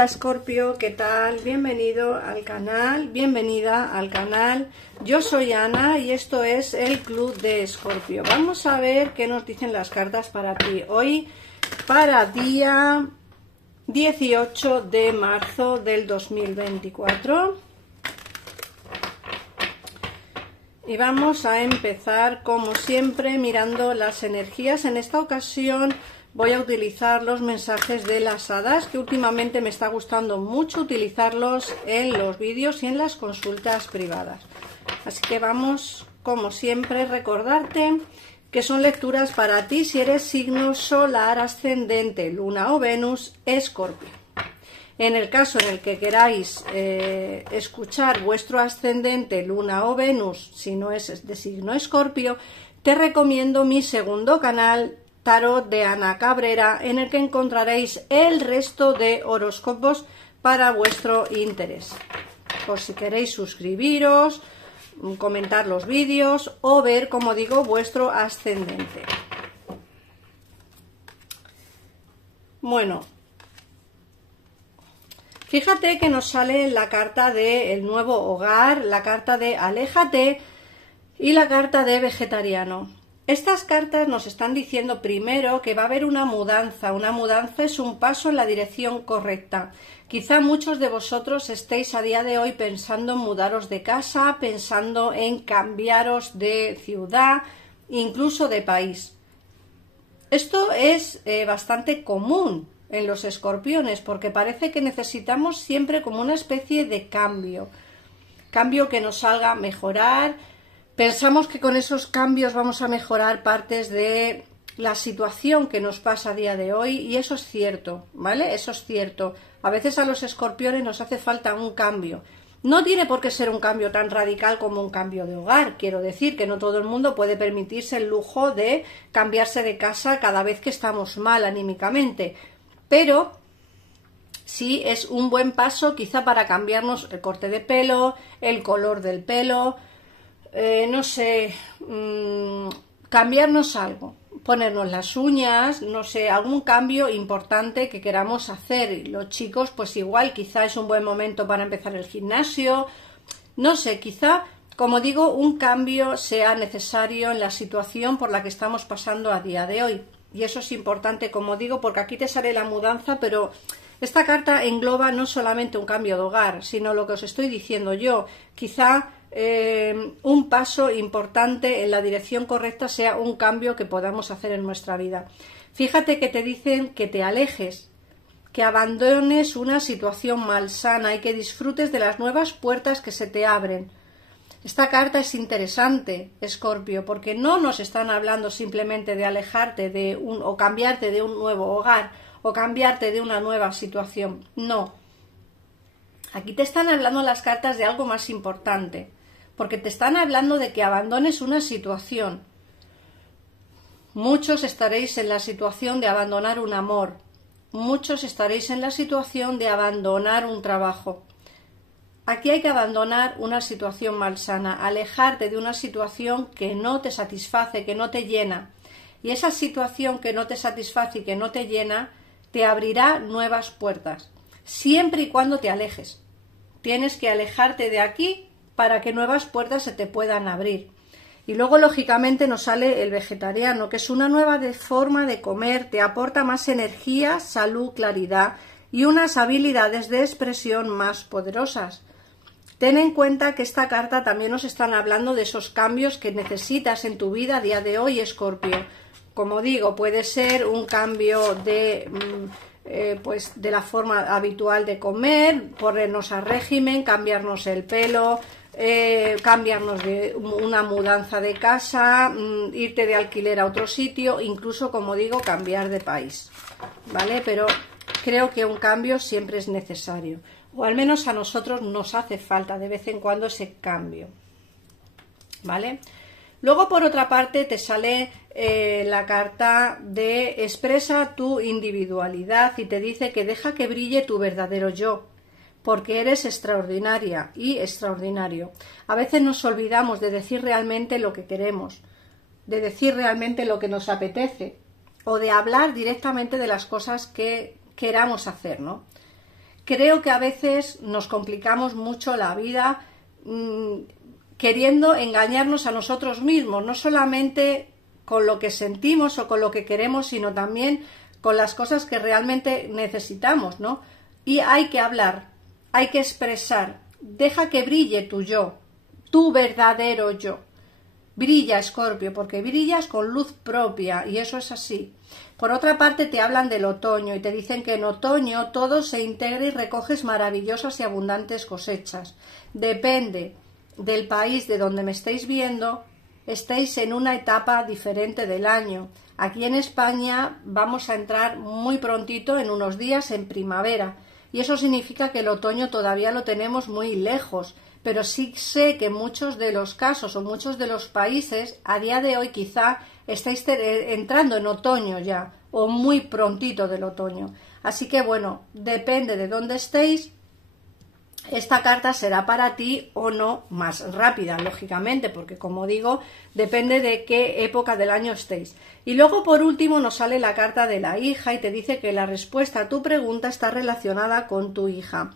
Hola Escorpio, ¿qué tal? Bienvenido al canal, bienvenida al canal. Yo soy Ana y esto es el Club de Escorpio. Vamos a ver qué nos dicen las cartas para ti. Hoy, para día 18 de marzo del 2024. Y vamos a empezar, como siempre, mirando las energías. En esta ocasión voy a utilizar los mensajes de las hadas, que últimamente me está gustando mucho utilizarlos en los vídeos y en las consultas privadas. Así que vamos, como siempre, recordarte que son lecturas para ti si eres signo solar, ascendente, luna o Venus, Escorpio. En el caso en el que queráis escuchar vuestro ascendente, luna o Venus, si no es de signo Escorpio, te recomiendo mi segundo canal, Tarot de Ana Cabrera, en el que encontraréis el resto de horóscopos para vuestro interés. Por si queréis suscribiros, comentar los vídeos o ver, como digo, vuestro ascendente. Bueno, fíjate que nos sale la carta de el nuevo hogar, la carta de aléjate y la carta de vegetariano. Estas cartas nos están diciendo primero que va a haber una mudanza. Una mudanza es un paso en la dirección correcta. Quizá muchos de vosotros estéis a día de hoy pensando en mudaros de casa, pensando en cambiaros de ciudad, incluso de país. Esto es bastante común en los escorpiones, porque parece que necesitamos siempre como una especie de cambio que nos haga mejorar. Pensamos que con esos cambios vamos a mejorar partes de la situación que nos pasa a día de hoy, y eso es cierto, ¿vale? Eso es cierto. A veces a los escorpiones nos hace falta un cambio. No tiene por qué ser un cambio tan radical como un cambio de hogar. Quiero decir que no todo el mundo puede permitirse el lujo de cambiarse de casa cada vez que estamos mal anímicamente. Pero sí es un buen paso quizá para cambiarnos el corte de pelo, el color del pelo, no sé, cambiarnos algo, ponernos las uñas, no sé, algún cambio importante que queramos hacer. Y los chicos, pues igual, quizá es un buen momento para empezar el gimnasio, no sé, quizá, como digo, un cambio sea necesario en la situación por la que estamos pasando a día de hoy. Y eso es importante, como digo, porque aquí te sale la mudanza, pero esta carta engloba no solamente un cambio de hogar, sino lo que os estoy diciendo yo. Quizá un paso importante en la dirección correcta sea un cambio que podamos hacer en nuestra vida. Fíjate que te dicen que te alejes, que abandones una situación malsana y que disfrutes de las nuevas puertas que se te abren. Esta carta es interesante, Escorpio, porque no nos están hablando simplemente de alejarte o cambiarte de un nuevo hogar o cambiarte de una nueva situación. No. Aquí te están hablando las cartas de algo más importante, porque te están hablando de que abandones una situación. Muchos estaréis en la situación de abandonar un amor. Muchos estaréis en la situación de abandonar un trabajo. Aquí hay que abandonar una situación malsana, alejarte de una situación que no te satisface, que no te llena. Y esa situación que no te satisface y que no te llena, te abrirá nuevas puertas, siempre y cuando te alejes. Tienes que alejarte de aquí para que nuevas puertas se te puedan abrir. Y luego, lógicamente, nos sale el vegetariano, que es una nueva forma de comer, te aporta más energía, salud, claridad y unas habilidades de expresión más poderosas. Ten en cuenta que esta carta también nos están hablando de esos cambios que necesitas en tu vida a día de hoy, Escorpio. Como digo, puede ser un cambio de la forma habitual de comer, ponernos a régimen, cambiarnos el pelo, cambiarnos de una mudanza de casa, irte de alquiler a otro sitio, incluso, como digo, cambiar de país, ¿vale? Pero creo que un cambio siempre es necesario, o al menos a nosotros nos hace falta de vez en cuando ese cambio, ¿vale? Luego, por otra parte, te sale la carta de expresa tu individualidad y te dice que deja que brille tu verdadero yo, porque eres extraordinaria y extraordinario. A veces nos olvidamos de decir realmente lo que queremos, de decir realmente lo que nos apetece, o de hablar directamente de las cosas que queramos hacer, ¿no? creo que a veces nos complicamos mucho la vida queriendo engañarnos a nosotros mismos, no solamente con lo que sentimos o con lo que queremos, sino también con las cosas que realmente necesitamos, ¿no? Y hay que hablar, hay que expresar, deja que brille tu yo, tu verdadero yo. Brilla, Escorpio, porque brillas con luz propia y eso es así. Por otra parte, te hablan del otoño y te dicen que en otoño todo se integra y recoges maravillosas y abundantes cosechas. Depende del país de donde me estéis viendo, estéis en una etapa diferente del año. Aquí en España vamos a entrar muy prontito, en unos días, en primavera. Y eso significa que el otoño todavía lo tenemos muy lejos. Pero sí sé que muchos de los casos o muchos de los países a día de hoy quizá estáis entrando en otoño ya o muy prontito del otoño. Así que bueno, depende de dónde estéis, esta carta será para ti o no más rápida, lógicamente, porque como digo, depende de qué época del año estéis. Y luego por último nos sale la carta de la hija y te dice que la respuesta a tu pregunta está relacionada con tu hija.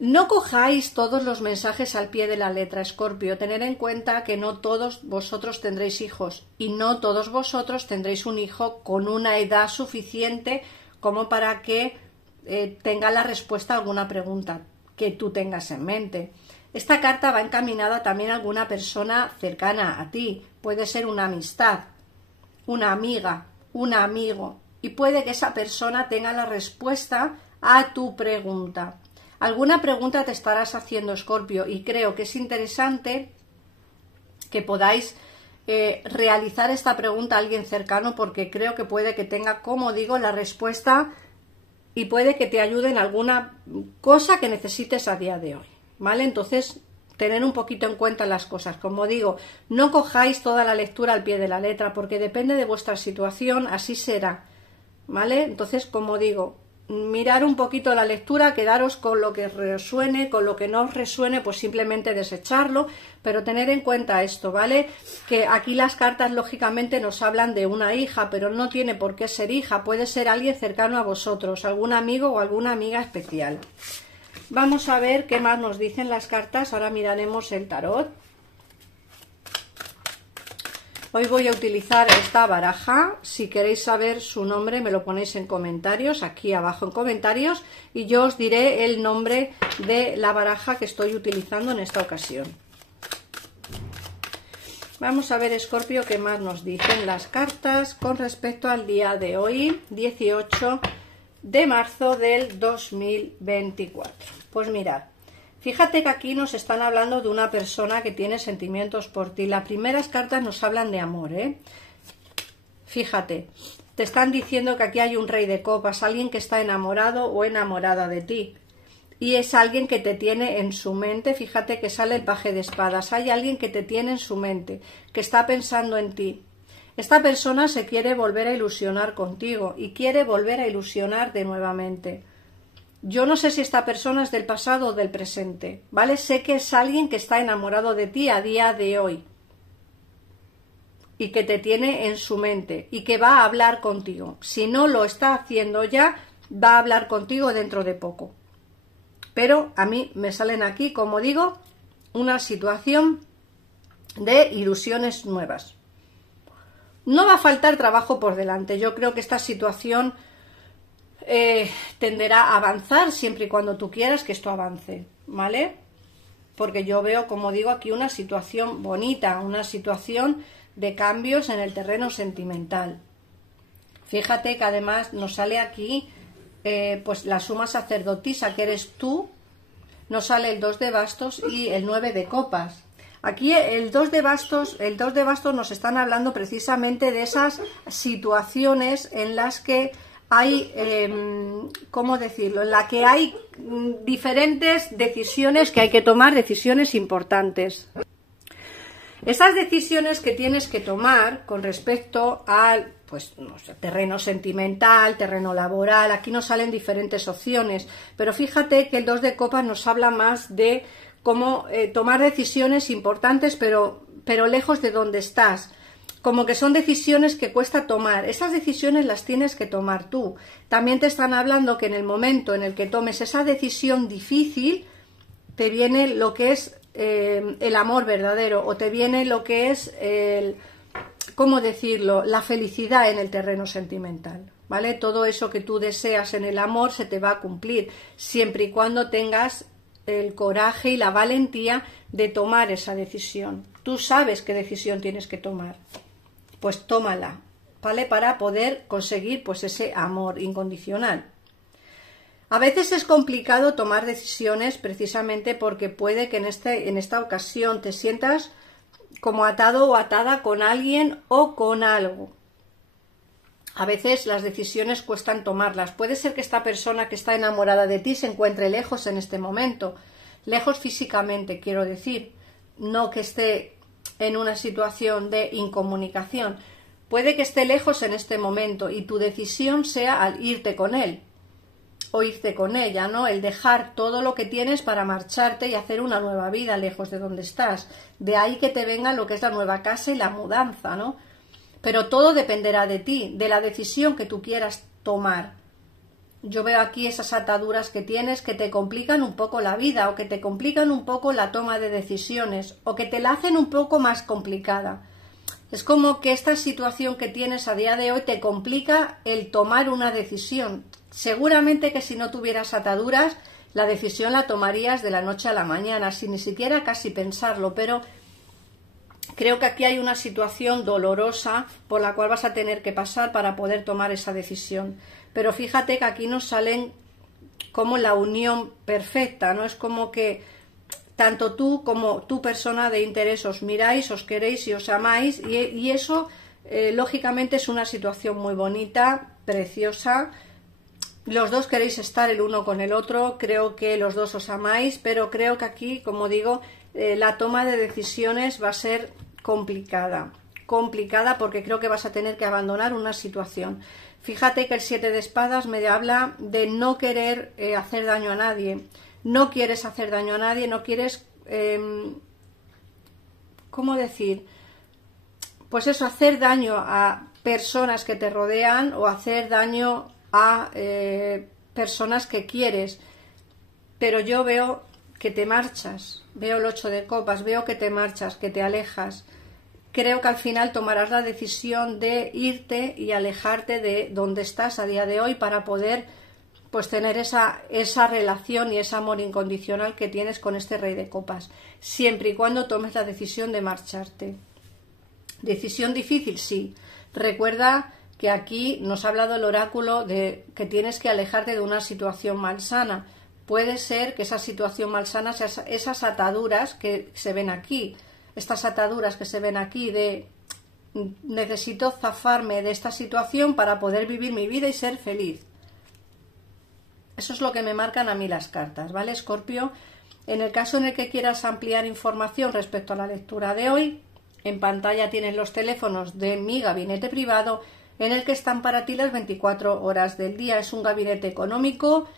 No cojáis todos los mensajes al pie de la letra, Escorpio. Tener en cuenta que no todos vosotros tendréis hijos y no todos vosotros tendréis un hijo con una edad suficiente como para que tenga la respuesta a alguna pregunta que tú tengas en mente. Esta carta va encaminada también a alguna persona cercana a ti. Puede ser una amistad, una amiga, un amigo, y puede que esa persona tenga la respuesta a tu pregunta. Alguna pregunta te estarás haciendo, Escorpio, y creo que es interesante que podáis realizar esta pregunta a alguien cercano, porque creo que puede que tenga, como digo, la respuesta y puede que te ayude en alguna cosa que necesites a día de hoy, ¿vale? Entonces, tener un poquito en cuenta las cosas. Como digo, no cojáis toda la lectura al pie de la letra, porque depende de vuestra situación, así será, ¿vale? Entonces, como digo, mirar un poquito la lectura, quedaros con lo que resuene, con lo que no os resuene, pues simplemente desecharlo, pero tener en cuenta esto, ¿vale? Que aquí las cartas lógicamente nos hablan de una hija, pero no tiene por qué ser hija, puede ser alguien cercano a vosotros, algún amigo o alguna amiga especial. Vamos a ver qué más nos dicen las cartas, ahora miraremos el tarot. Hoy voy a utilizar esta baraja. Si queréis saber su nombre me lo ponéis en comentarios, aquí abajo en comentarios, y yo os diré el nombre de la baraja que estoy utilizando en esta ocasión. Vamos a ver, Escorpio, qué más nos dicen las cartas con respecto al día de hoy, 18 de marzo del 2024. Pues mirad. Fíjate que aquí nos están hablando de una persona que tiene sentimientos por ti. Las primeras cartas nos hablan de amor, ¿eh? Fíjate, te están diciendo que aquí hay un rey de copas, alguien que está enamorado o enamorada de ti. Y es alguien que te tiene en su mente. Fíjate que sale el paje de espadas. Hay alguien que te tiene en su mente, que está pensando en ti. Esta persona se quiere volver a ilusionar contigo y quiere volver a ilusionarte nuevamente. Yo no sé si esta persona es del pasado o del presente, ¿vale? Sé que es alguien que está enamorado de ti a día de hoy y que te tiene en su mente y que va a hablar contigo. Si no lo está haciendo ya, va a hablar contigo dentro de poco. Pero a mí me salen aquí, como digo, una situación de ilusiones nuevas. No va a faltar trabajo por delante. Yo creo que esta situación tenderá a avanzar siempre y cuando tú quieras que esto avance, ¿vale? Porque yo veo, como digo, aquí una situación bonita, una situación de cambios en el terreno sentimental. Fíjate que además nos sale aquí pues la suma sacerdotisa, que eres tú, nos sale el 2 de bastos y el 9 de copas. Aquí el 2 de bastos nos están hablando precisamente de esas situaciones en las que hay, ¿cómo decirlo?, en la que hay diferentes decisiones que hay que tomar, decisiones importantes. Esas decisiones que tienes que tomar con respecto al, pues, no sé, terreno sentimental, terreno laboral, aquí nos salen diferentes opciones, pero fíjate que el 2 de copas nos habla más de cómo tomar decisiones importantes, pero lejos de donde estás. como que son decisiones que cuesta tomar. Esas decisiones las tienes que tomar tú. También te están hablando que en el momento en el que tomes esa decisión difícil, te viene lo que es el amor verdadero, o te viene lo que es ¿cómo decirlo?, la felicidad en el terreno sentimental, ¿vale? Todo eso que tú deseas en el amor se te va a cumplir, siempre y cuando tengas el coraje y la valentía de tomar esa decisión. Tú sabes qué decisión tienes que tomar, pues tómala, ¿vale? Para poder conseguir pues ese amor incondicional. A veces es complicado tomar decisiones precisamente porque puede que en esta ocasión te sientas como atado o atada con alguien o con algo. A veces las decisiones cuestan tomarlas. Puede ser que esta persona que está enamorada de ti se encuentre lejos en este momento, lejos físicamente, quiero decir, no que esté en una situación de incomunicación. Puede que esté lejos en este momento y tu decisión sea al irte con él o irte con ella, ¿no? El dejar todo lo que tienes para marcharte y hacer una nueva vida lejos de donde estás. De ahí que te venga lo que es la nueva casa y la mudanza, ¿no? Pero todo dependerá de ti, de la decisión que tú quieras tomar. Yo veo aquí esas ataduras que tienes que te complican un poco la vida, o que te complican un poco la toma de decisiones, o que te la hacen un poco más complicada. Es como que esta situación que tienes a día de hoy te complica el tomar una decisión. Seguramente que si no tuvieras ataduras, la decisión la tomarías de la noche a la mañana, sin ni siquiera casi pensarlo, pero creo que aquí hay una situación dolorosa por la cual vas a tener que pasar para poder tomar esa decisión. Pero fíjate que aquí nos salen como la unión perfecta, ¿no? Es como que tanto tú como tu persona de interés os miráis, os queréis y os amáis, y eso lógicamente es una situación muy bonita, preciosa. Los dos queréis estar el uno con el otro, creo que los dos os amáis, pero creo que aquí, como digo, la toma de decisiones va a ser complicada porque creo que vas a tener que abandonar una situación. Fíjate que el 7 de espadas me habla de no querer hacer daño a nadie. No quieres hacer daño a nadie, no quieres, ¿cómo decir? Pues eso, hacer daño a personas que te rodean o hacer daño a personas que quieres. Pero yo veo que te marchas, veo el 8 de copas, veo que te marchas, que te alejas. Creo que al final tomarás la decisión de irte y alejarte de donde estás a día de hoy para poder pues tener esa relación y ese amor incondicional que tienes con este rey de copas, siempre y cuando tomes la decisión de marcharte. Decisión difícil, sí. Recuerda que aquí nos ha hablado el oráculo de que tienes que alejarte de una situación malsana. Puede ser que esa situación malsana sea esas ataduras que se ven aquí, estas ataduras que se ven aquí de necesito zafarme de esta situación para poder vivir mi vida y ser feliz. Eso es lo que me marcan a mí las cartas, ¿vale, Escorpio? En el caso en el que quieras ampliar información respecto a la lectura de hoy, en pantalla tienes los teléfonos de mi gabinete privado, en el que están para ti las 24 horas del día. Es un gabinete económico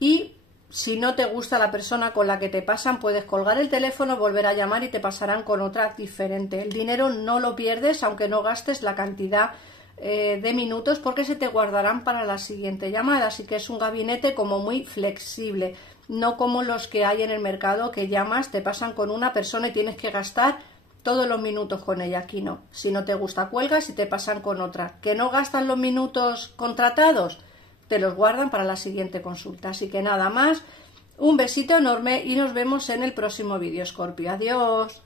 y si no te gusta la persona con la que te pasan, puedes colgar el teléfono, volver a llamar y te pasarán con otra diferente. El dinero no lo pierdes, aunque no gastes la cantidad de minutos, porque se te guardarán para la siguiente llamada. Así que es un gabinete como muy flexible, no como los que hay en el mercado que llamas, te pasan con una persona y tienes que gastar todos los minutos con ella. Aquí no. Si no te gusta, cuelgas y te pasan con otra. ¿Que no gastan los minutos contratados? Te los guardan para la siguiente consulta. Así que nada más, un besito enorme y nos vemos en el próximo vídeo, Escorpio. Adiós.